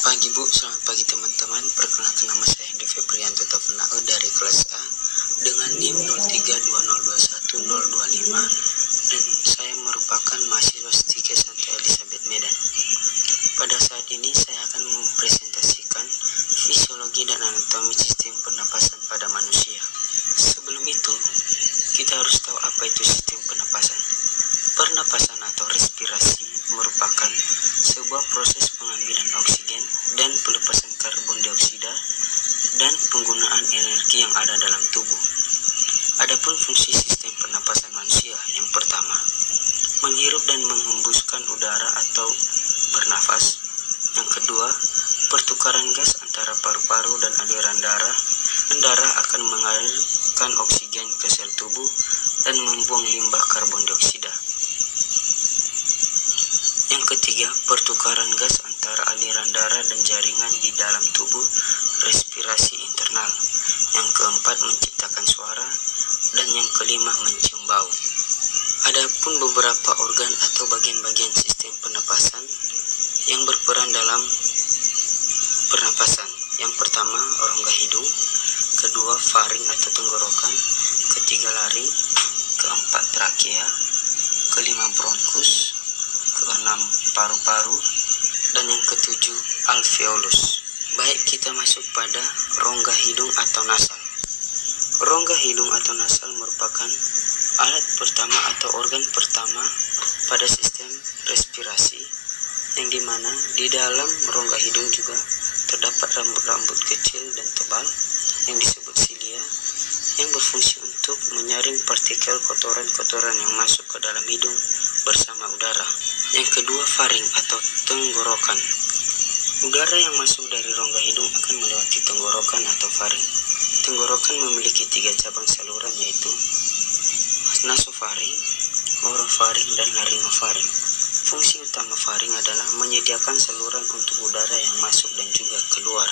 Pagi Bu, selamat pagi teman-teman. Perkenalkan nama saya Hendy Febrianto Tafunao dari kelas A dengan NIM 0320210025 dan saya merupakan mahasiswa Stike Santi Elizabeth Medan. Pada saat ini saya akan mempresentasikan fisiologi dan anatomi sistem pernapasan pada manusia. Sebelum itu, kita harus tahu apa itu sistem pernapasan. Pernapasan atau respirasi merupakan sebuah proses pengambilan oksigen dan pelepasan karbon dioksida dan penggunaan energi yang ada dalam tubuh. Adapun fungsi sistem pernapasan manusia, yang pertama, menghirup dan menghembuskan udara atau bernafas. Yang kedua, pertukaran gas antara paru-paru dan aliran darah. Darah akan mengalirkan oksigen ke sel tubuh dan membuang limbah karbon dioksida. Yang ketiga, pertukaran gas antara aliran darah dan jaringan di dalam tubuh, respirasi internal. Yang keempat, menciptakan suara. Dan yang kelima, mencium bau. Adapun beberapa organ atau bagian-bagian sistem pernapasan yang berperan dalam pernapasan. Yang pertama, rongga hidung. Kedua, faring atau tenggorokan. Ketiga, laring. Keempat, trakea. Kelima, bronkus. Keenam, paru-paru. Dan yang ketujuh, alveolus. Baik, kita masuk pada rongga hidung atau nasal. Rongga hidung atau nasal merupakan alat pertama atau organ pertama pada sistem respirasi, yang dimana di dalam rongga hidung juga terdapat rambut-rambut kecil dan tebal yang disebut silia, yang berfungsi untuk menyaring partikel kotoran-kotoran yang masuk ke dalam hidung bersama udara. Yang kedua, faring atau tenggorokan. Udara yang masuk dari rongga hidung akan melewati tenggorokan atau faring. Tenggorokan memiliki 3 cabang saluran, yaitu nasofaring, orofaring, dan laringofaring. Fungsi utama faring adalah menyediakan saluran untuk udara yang masuk dan juga keluar.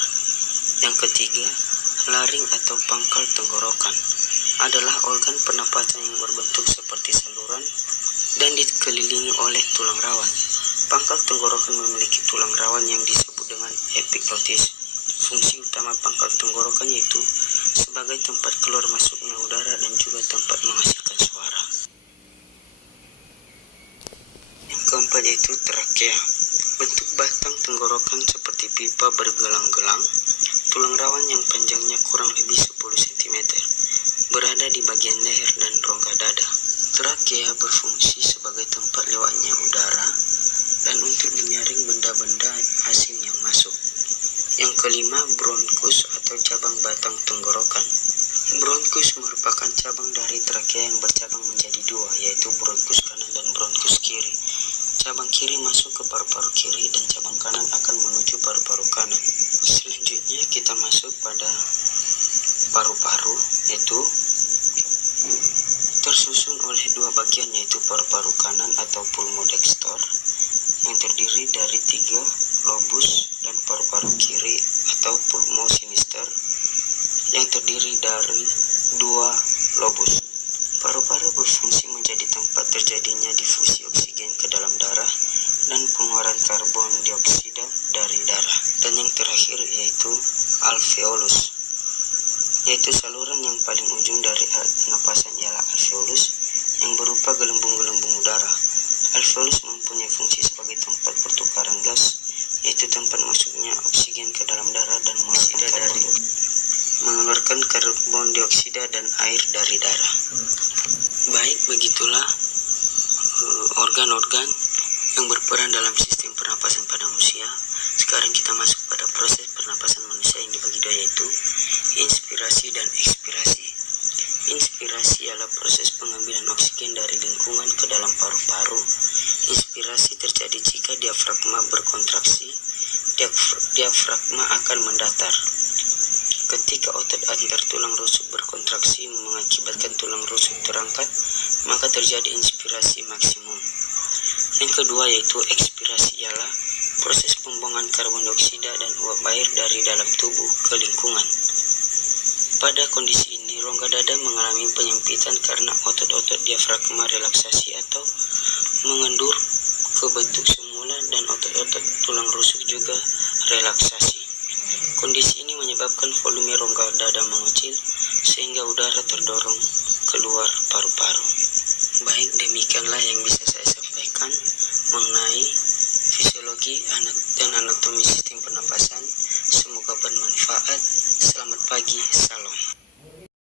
Yang ketiga, laring atau pangkal tenggorokan adalah organ pernapasan yang berbentuk seperti saluran dan dikelilingi oleh tulang rawan. Pangkal tenggorokan memiliki tulang rawan yang disebut dengan epiglotis. Fungsi utama pangkal tenggorokan yaitu sebagai tempat keluar masuknya udara dan juga tempat menghasilkan suara. Yang keempat yaitu trakea. Bentuk batang tenggorokan seperti pipa bergelang-gelang. Tulang rawan yang panjangnya kurang lebih 10 cm berada di bagian leher dan rongga dada. Trakea berfungsi sebagai tempat lewatnya udara dan untuk menyaring benda-benda asing yang masuk. Yang kelima, bronkus atau cabang batang tenggorokan. Bronkus merupakan cabang dari trakea yang bercabang menjadi 2, yaitu bronkus kanan dan bronkus kiri. Cabang kiri masuk ke paru-paru kiri dan cabang kanan akan menuju paru-paru kanan. Selanjutnya kita masuk pada paru-paru, yaitu tersusun oleh 2 bagian, yaitu paru-paru kanan atau pulmodextor yang terdiri dari 3 lobus dan paru-paru kiri atau pulmosinister yang terdiri dari 2 lobus. Paru-paru berfungsi menjadi tempat terjadinya difusi oksigen ke dalam darah dan pengeluaran karbon dioksida dari darah. Dan yang terakhir yaitu alveolus, yaitu saluran yang paling ujung dari alat pernapasan ialah alveolus yang berupa gelembung-gelembung udara. Alveolus mempunyai fungsi sebagai tempat pertukaran gas, yaitu tempat masuknya oksigen ke dalam darah dan mengeluarkan karbon dioksida dan air dari darah. Baik, begitulah organ-organ yang berperan dalam sistem pernapasan pada manusia. Sekarang kita masuk pada proses pernapasan manusia yang dibagi 2, yaitu inspirasi dan ekspirasi. Inspirasi adalah proses pengambilan oksigen dari lingkungan ke dalam paru-paru. Inspirasi terjadi jika diafragma berkontraksi. Diafragma akan mendatar. Ketika otot antar tulang rusuk berkontraksi mengakibatkan tulang rusuk terangkat, maka terjadi inspirasi maksimum. Yang kedua yaitu ekspirasi, ialah proses pembuangan karbon dioksida dan uap air dari dalam tubuh ke lingkungan. Pada kondisi ini, rongga dada mengalami penyempitan karena otot-otot diafragma relaksasi atau mengendur ke bentuk semula dan otot-otot tulang rusuk juga relaksasi. Kondisi ini menyebabkan volume rongga dada mengecil sehingga udara terdorong keluar paru-paru.